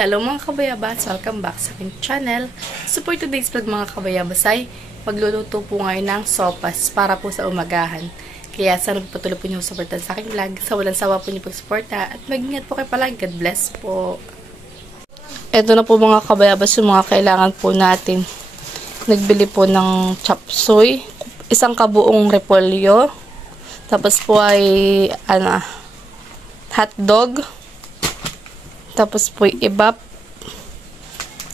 Hello mga kabayabas! Welcome back sa aking channel. So for today's vlog mga kabayabas ay magluluto po ngayon ng sopas para po sa umagahan. Kaya sana patuloy po niyo supportan sa aking vlog. Sa walang sawa po niyo pagsuporta at mag-ingat po kayo palagi. God bless po. Ito na po mga kabayabas yung mga kailangan po natin. Nagbili po ng chop suey, isang kabuong repolyo, tapos po ay hotdog, tapos po ibap.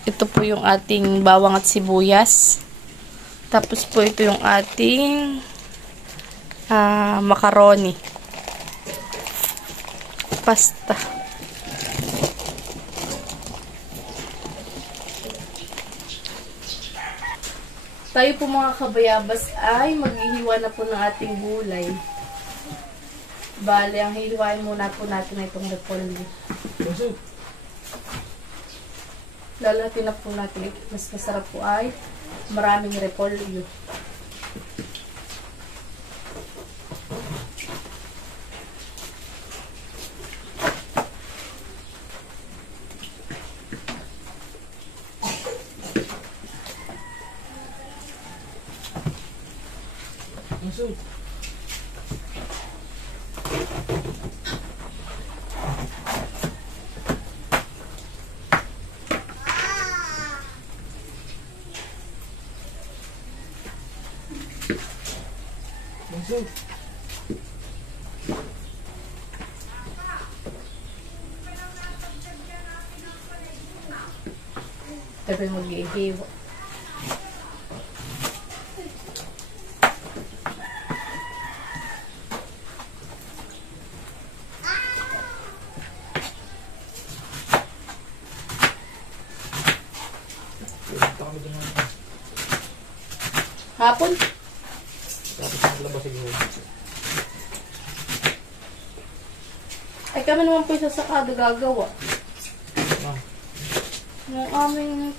Ito po yung ating bawang at sibuyas. Tapos po ito yung ating macaroni. Pasta. Tayo po mga kabayabas ay maghihiwa na po ng ating gulay. Bale, ang hihiwain muna po natin ay itong repolyo. Lalatin na po natin. Mas masarap po ay maraming repolyo. Tabi mag-ihiwa. Hapon? Tapos naglabas siguro. Ay kami naman po isa sa kada gagawa. Yung aming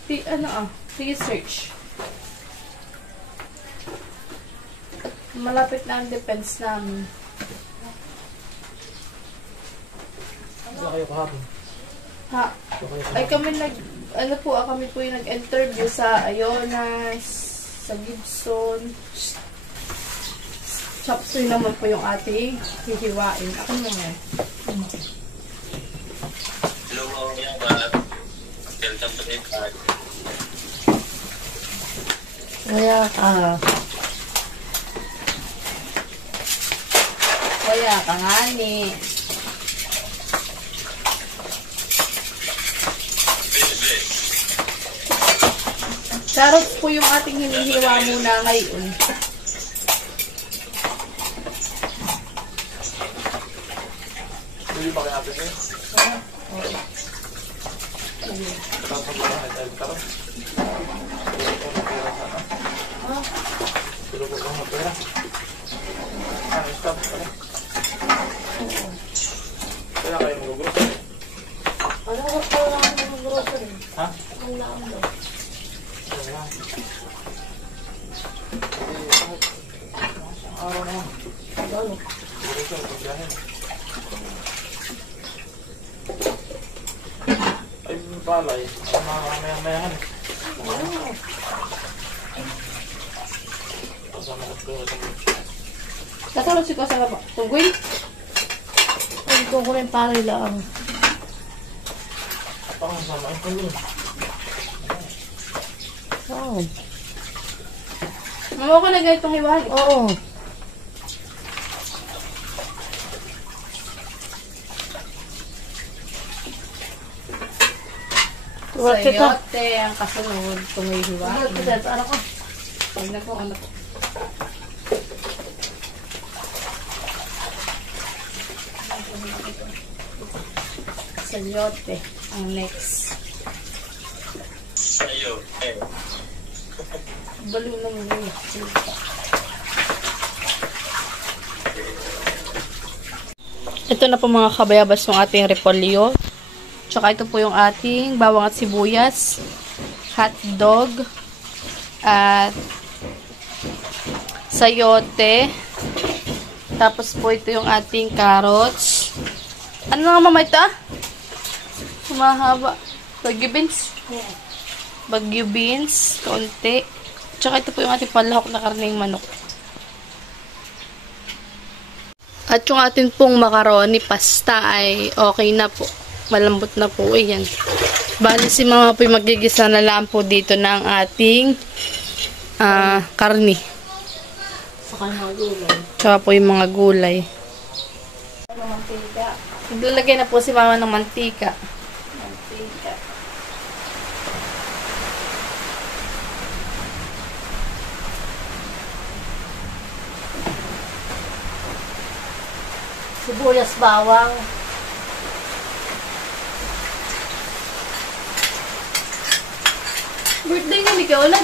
research. Malapit na ang defense namin. Saan kayo kahapon? Ha? Ay kami kami po yung nag-interview sa Ayonas, sa Gibson. Chop suey naman po yung ating hihiwain. Ako naman. Kaya ka nga ni. Carrots po yung ating hinihiwa muna ngayon. Hindi ba kaya natin eh? Oo. Tapos mo na ito karon. Tulog ko ng pera. Stop. Kaya kayo mag-grocery. Ano ko pa lang mag-grocery? Ha? Ang laam daw. Araw na. Ano? Ay, palay. Maya-mayahan. Kasama ko ito. Kasama si Kasama ba? Tungguin? Ito ko rin palay lang. Pakasama ito yun. Oo. Mama ko na ganitong hiwalay. Oo. Sayote, ang kasunod, tumihiwa. Ano ko? Huwag na po, anak ko. Sayote, ang next. Sayote. Baliw na mo yun. Ito na po mga kabayabas yung ating repolyo. Tsaka ito po yung ating bawang at sibuyas, hotdog, at sayote. Tapos po ito yung ating carrots. Ano nga mama ito? Humahaba. Bagyo beans. Bagyo beans, kaunti. Tsaka ito po yung ating panlahok na karneng manok. At yung ating pong macaroni pasta ay okay na po. Malambot na po. Ayan. Bali si mama po yung magigisa na lang po dito ng ating karni. Saka yung mga gulay. Tsaka po yung mga gulay. Mantika. Naglalagay na po si mama ng mantika. Mantika. Sibuyas, bawang. Birthday nga ni Kaulad.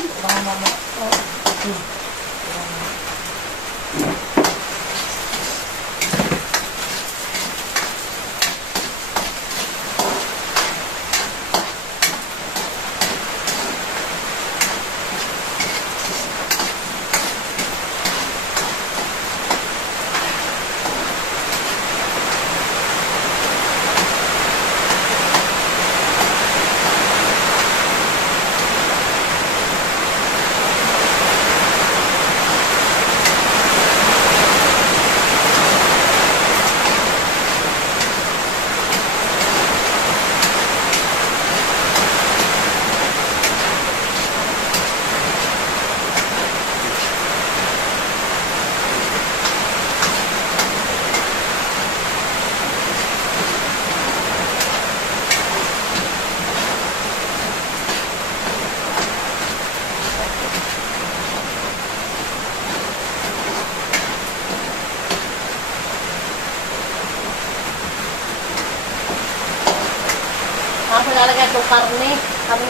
Tapos nalagay itong karne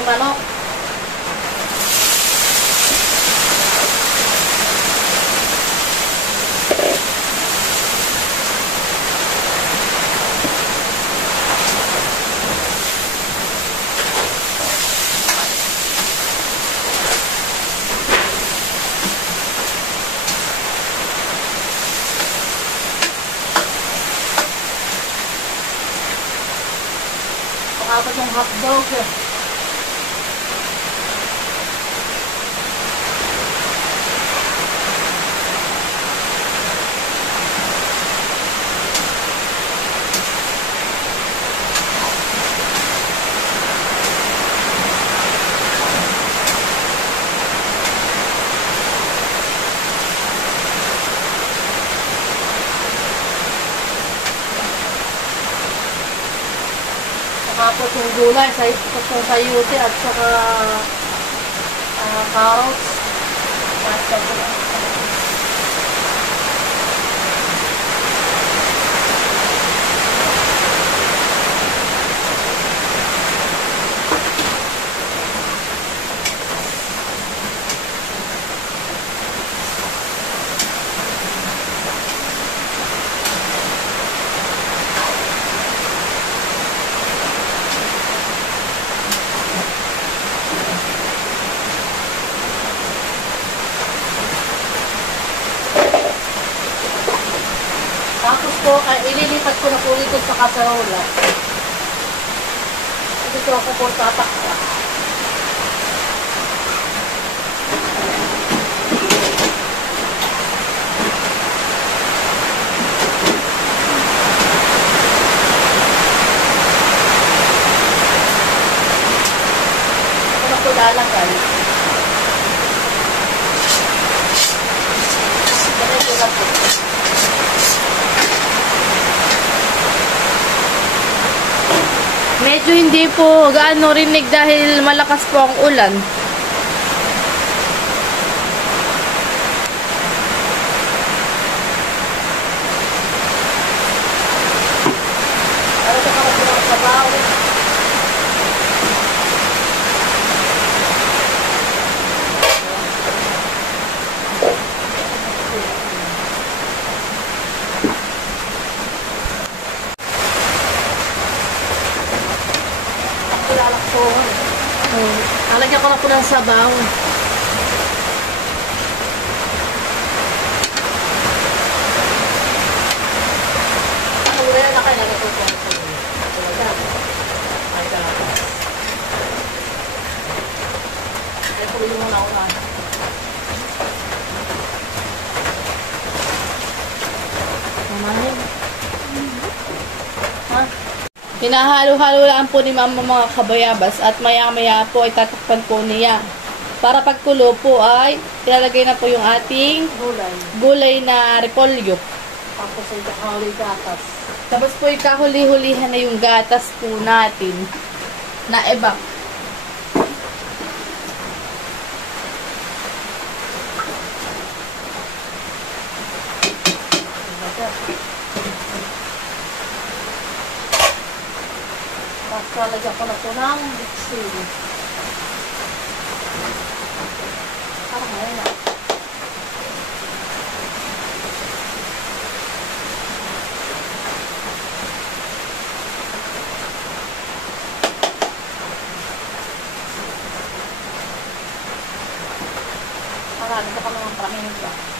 manok. Tapos yung hotdog. Tapos yung gulay, sayuti at saka carrots. Tapos po, ililipat ko na po ito sa kasarola. Dito ako po tatakpa. Ito na po lalagay. Ito na po. Medyo hindi po gaano rinig dahil malakas po ang ulan. Ano ito ka ng sabaw? Lalakpohan. Nalagyan ko na po ng sabaw. Wala na kayo nalagyan ko. Ay, Ay, tuloy mo na una. Mamahin. Ha? Hinahalo-halo lang po ni Mama mga kabayabas at maya-maya po ay tatakpan po niya. Para pagkulo po ay ilalagay na po yung ating Gulay. gulay na repolyo. Tapos ay kakahuli gatas. Tapos po ikahuli-hulihan na yung gatas po natin na ebak. Tapos lalagyan ko na ito ng bitsin. Parang ngayon na. Marami ka pa naman paminta.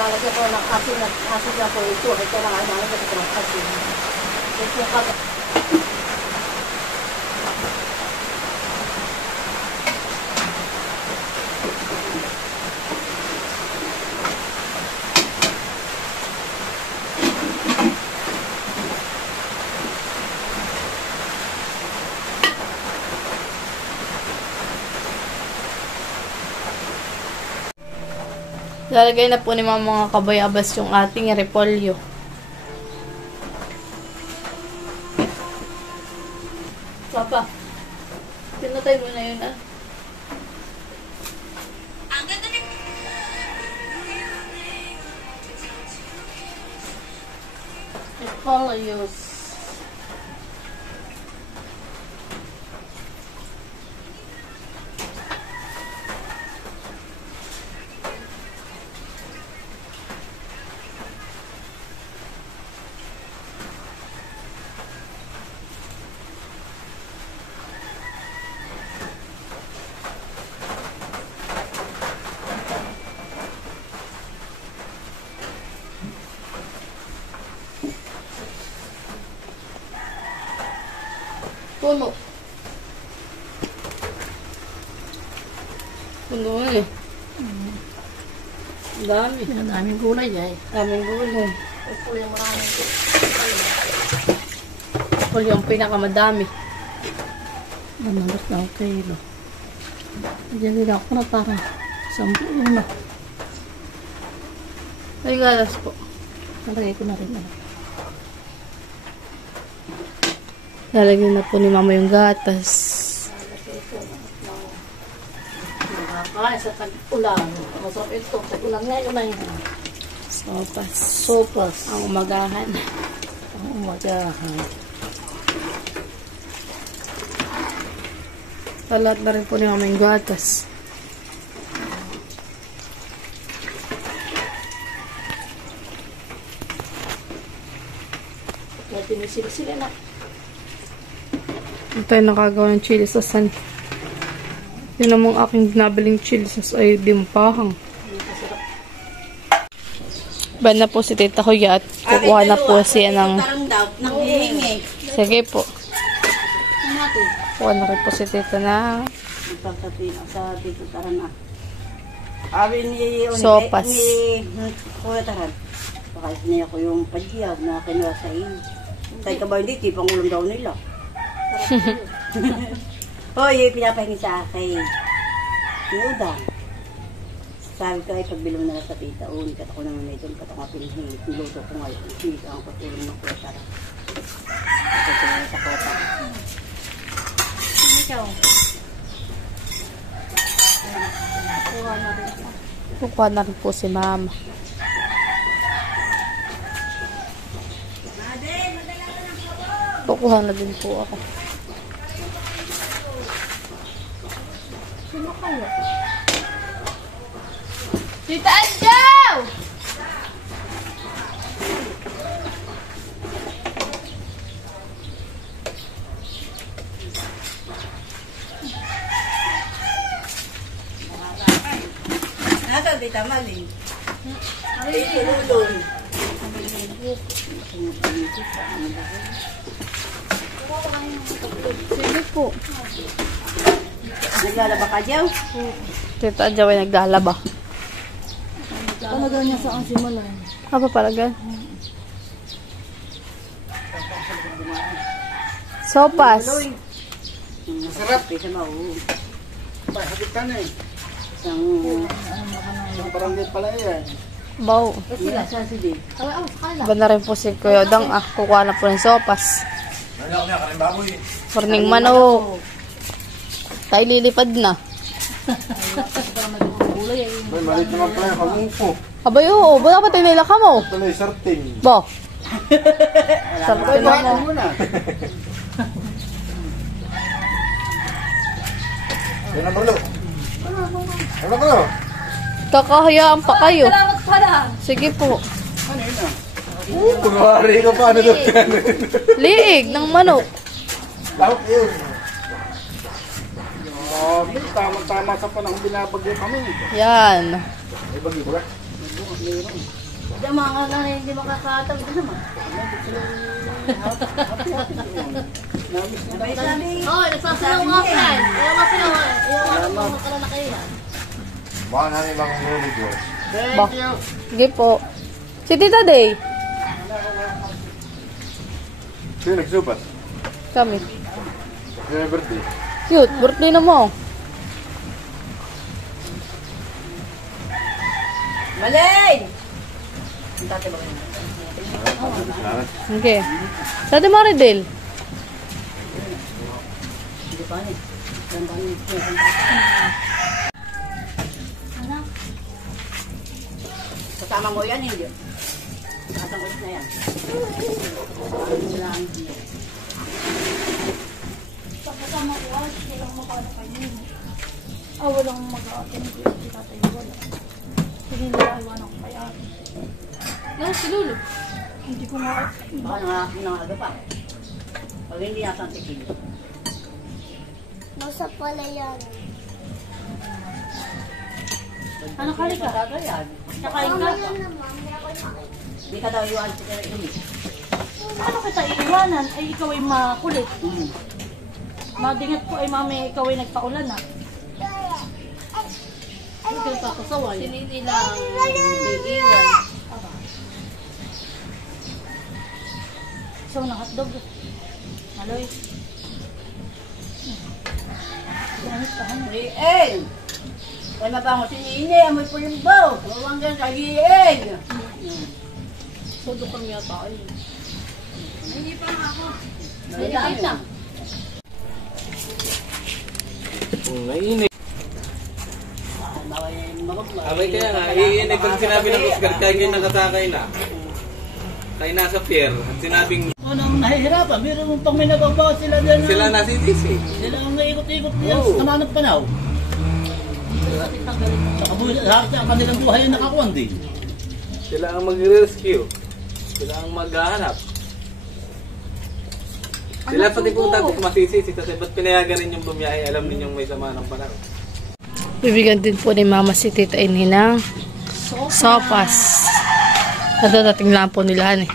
Lalagyan ko ng asin na po ito. Ay kailangan lalagyan ko ng asin. Ito yung kata. Lalagay na po ni Mama mga kabayabas yung ating repolyo. Papa, pinatay mo na yun ah. Repollos. Puno. Puno eh. Dami. Ang daming gulay eh. Daming gulay. Ito yung maraming Repolyo yung pinakamadami. Manalas na ang kilo. Diyan nila ako na para 10 na. Ay, galas po. Nalagay ko na rin na. Lalagyan na po ni Mama yung gatas. Nakakain sa tag-ulan. Masarap ito. Tag-ulan ngayon na yun. Sopas. Sopas. Ang umagahan. Ang umagahan. Talat na rin po ni Mama yung gatas. Tinisil-sila na. Ito tayo nakagawa ng chili sauce. Yun namang aking binabiling chili sauce ay dimpahang. Ba na po si Tita Kuya at kukuha na po siya ng... Sige po. Kuha na rin po si Tita na Sa dito taran na. Abi ni sopas. Kuya taran. Baka niya ko yung padyaw na kinuha sa iyo. Tay ka ba hindi tipang ulam daw nila. Hoy, pinapahingi sa akin. Udang. Sabi ko ay pagbilong na sa tita. Uni ka ako naman ito. Katang pinahingi. Niluto ko ngayon. Hindi ang patulong ng kuya taran. Ito ko sa kota. Ikaw. kukuha na rin po si Mama. Kukuha na din po ako. Sino kaya? Tita Anjaw! di tamali. Ay, tulong. Sige po. Naglalaba ka, Jow? Tita Adjaw ay naglalaba. Talaga niya sa simula. Apa palagan? Sopas. Masarap. Kaysa mau. Hakit ka na eh. Isang Barangay pala yan. Baw. sila, siya si Dave. Ba na rin po si Kuya Dang. Kukuha na po ng sopas. Ano nga, kaling baboy. Morning manok. Tayo lilipad na. May malit naman pala yung kamupo. Abay, oo. Ba dapat tayo nilaka mo? Tuloy, sarting. Ba? Ay, bakit muna? Yan ang balo. Ano ka? Kakahayaan pa kayo. Sige po. Ano yun ah? Kunwari ka pa, ano doon? Liig ng manok. Lahok yun. Tama-tama sa panahon binabagyo kami. Yan. May bagyo ba? Diyan mga nga hindi makakatawid naman. May sabi. Oo, nagsasayaw nga pa yan. Ayaw nga sila. Ayaw nga nang mga na kayo yan. Baka namin bang nulog yun. Ba? Sige po. Si Tita Day. Sino nagsupas? Kami. Sino may birthday? Cute. Birthday na mo. Malay! Ang tate ba yun? Okay. Sa Ate Maridel. Hindi pa ni. Kasama mo yan, hindi. Kasama ulit na yan. Pagkasama ko, kailangan makano kayo. Walang mag-aatin ko yung tatay wala. Hindi nila iwanan ko kay ate. Si Lulu. Hindi ko nga. Baka nangaga pa. Pag hindi nasa tikin. Nasa pala yan. Ano kali ka? Yan. Nakain ka? Hindi ka daw iwan si Kaya ini. Paano kita iiwanan? Ay ikaw ay makulit. Madingat ko ay mami ikaw ay nagpaulan na. Hindi ka nagpapasaway. Sinilang iiwan. So, na hotdog. Maloy. Ganit pa, ano? Riin! Ay mabango si Nini, amoy po yung baw. Huwag gan sa Riin! Sodo kami yata ay. Hindi pa nga ako. Malapit na. Naiinit. Abay kaya nga, iinit ang sinabi ng Oscar kaya ngayon nakasakay na. Kaya nasa pier at sinabing Anong nahihirapan? Meron mong pang may nagabawa sila dyan. sila nasisisi. Sila ang naikot-ikot niya Oo. sa manang panaw. Sa kanilang buhay ay nakakuan din. Sila ang mag-rescue. Sila ang maghahanap. Sila pati po tapos masisisi kasi ba't pinayagan ninyong bumiyahe? Alam ninyong may sama ng panahon. Bibigyan din po ni Mama si Tita Inhi ng sopas. Nadadating lang po nila eh.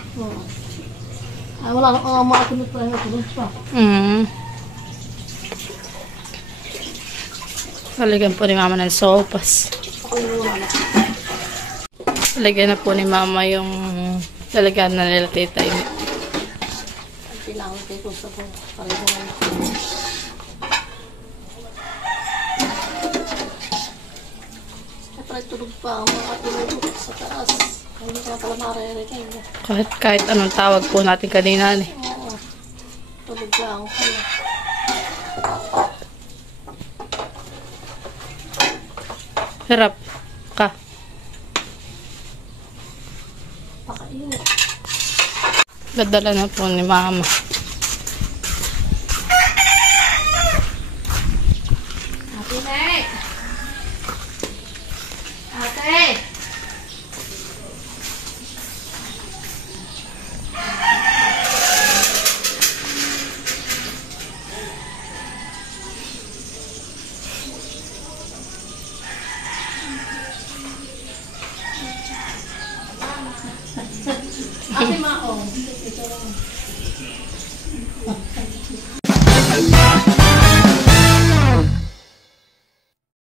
Ay, wala ka makatunod pa yung tulog pa. Lalagyan po ni Mama ng sopas. Lalagyan na po ni Mama yung lalagyan na nila Tita Inhi. Kailangan ko sa po. Pareho nga. Siyempre tulog pa ang mga tulog sa taas. Hindi ka pala maririnig. Kahit anong tawag po natin kanina eh. Oo. Tulog lang kayo. Harap ka. Pakainit. Dadala na po ni Mama. Ate Nay! Ate! Ate Mao.